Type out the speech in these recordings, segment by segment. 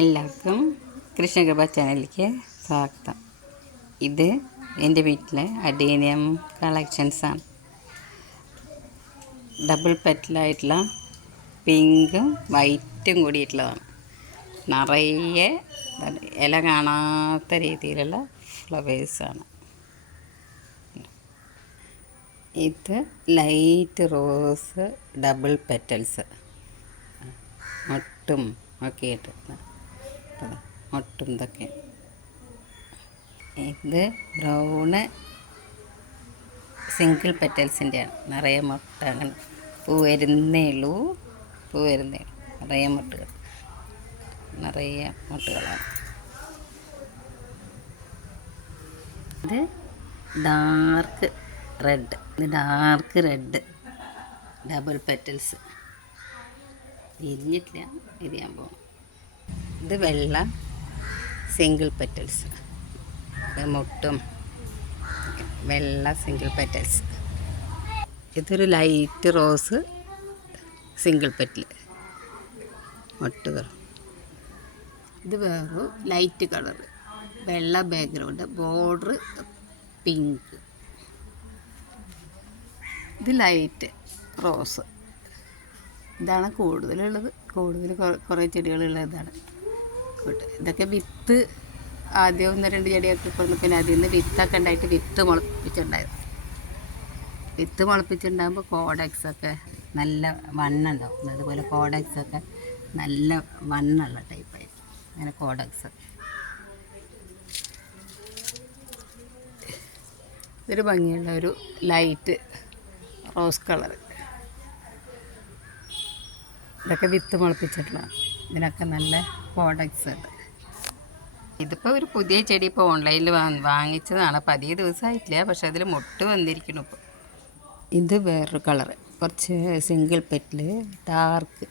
എല്ലാവർക്കും കൃഷ്ണകൃപ ചാനലിലേക്ക് സ്വാഗതം. ഇത് എന്റെ വീട്ടിലെ അഡീനിയം കളക്ഷൻസാണ്. ഡബിൾ പെറ്റലായിട്ടുള്ള പിങ്കും വൈറ്റും കൂടിയിട്ടുള്ളതാണ്. നിറയെ ഇല കാണാത്ത രീതിയിലുള്ള ഫ്ലവേഴ്സാണ്. ഇത് ലൈറ്റ് റോസ് ഡബിൾ പെറ്റൽസ്. മൊട്ടും ഒക്കെ ആയിട്ട് ഇതാ, മുട്ടും ഇതൊക്കെ. ഇത് ബ്രൗണ് സിംഗിൾ പെറ്റൽസിന്റെയാണ്. നിറയെ മുട്ട അങ്ങനെ പൂ വരുന്നേ ഉള്ളൂ. പൂ വരുന്നേ. നിറയെ മുട്ടുകൾ. നിറയെ മുട്ടുകളാണ്. ഇത് ഡാർക്ക് റെഡ്. ഇത് ഡാർക്ക് റെഡ്. Double petals. വിരിഞ്ഞിട്ടില്ല വിരിയാൻ പോകും വെള്ള സിംഗിൾ പെറ്റൽസ് മുട്ടും വെള്ള സിംഗിൾ പെറ്റൽസ് ഇതൊരു ലൈറ്റ് റോസ് സിംഗിൾ പെറ്റൽ മുട്ടുകൾ ഇത് വേറൊരു ലൈറ്റ് കളർ വെള്ള ബാക്ക്ഗ്രൗണ്ട് ബോർഡർ പിങ്ക് ഇത് ലൈറ്റ് റോസ് ഇതാണ് കൂടുതലുള്ളത്. കൂടുതൽ കുറേ കുറേ ചെടികളുള്ളത് കൂട്ട്. ഇതൊക്കെ വിത്ത് ആദ്യം ഒന്ന് രണ്ട് ചെടിയൊക്കെ കൊണ്ടു പിന്നെ അതിൽ നിന്ന് വിത്തൊക്കെ ഉണ്ടായിട്ട് വിത്ത് മുളപ്പിച്ചിട്ടുണ്ടായിരുന്നു. വിത്ത് മുളപ്പിച്ചിട്ടുണ്ടാകുമ്പോൾ കോഡക്സ് ഒക്കെ നല്ല വണ്ണുണ്ടാവും അതുപോലെ കോഡക്സ് ഒക്കെ നല്ല വണ്ണുള്ള ടൈപ്പായിരിക്കും അങ്ങനെ കോഡക്സ് ഇതൊരു ഭംഗിയുള്ള ഒരു ലൈറ്റ് റോസ് കളർ ഇതൊക്കെ വിത്ത് മുളപ്പിച്ചിട്ടുള്ള ഇതിനൊക്കെ നല്ല ഉണ്ട് ഇതിപ്പോൾ ഒരു പുതിയ ചെടി ഇപ്പോൾ ഓൺലൈനിൽ വാങ്ങിച്ചതാണ്. അപ്പോൾ അധിക ദിവസമായിട്ടില്ല. പക്ഷെ അതിൽ മുട്ട് വന്നിരിക്കുന്നു ഇപ്പോൾ ഇത് വേറൊരു കളറ് കുറച്ച് സിംഗിൾ പെറ്റിൽ ഡാർക്ക്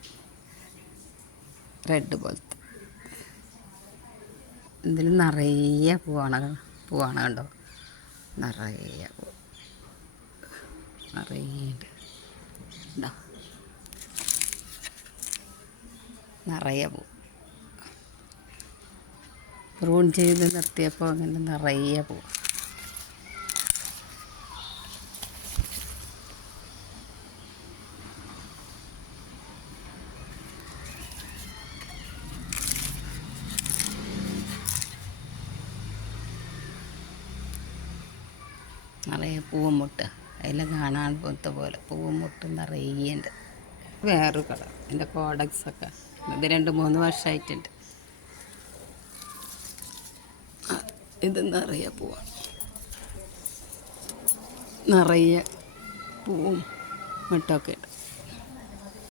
റെഡ് പോലത്തെ. ഇതിൽ നിറയെ പൂവാണ്. പൂവാണ് കണ്ടോ? നിറയെ പൂ. നിറയെ നിറയെ പൂ. പ്രൂൺ ചെയ്ത് നിർത്തിയപ്പോൾ അങ്ങനെ നിറയെ പൂ നിറയെ പൂവും മുട്ട് അതിൽ കാണാൻ പോലത്തെ പോലെ പൂവും മുട്ട നിറയെ വേറൊരു കളർ. എന്റെ കോഡക്സ് ഒക്കെ ഇത് രണ്ട് മൂന്ന് വർഷമായിട്ടുണ്ട് ഇത് നിറയെ പൂവാണ് നിറയെ പൂവും മുട്ടൊക്കെ. ഉണ്ട്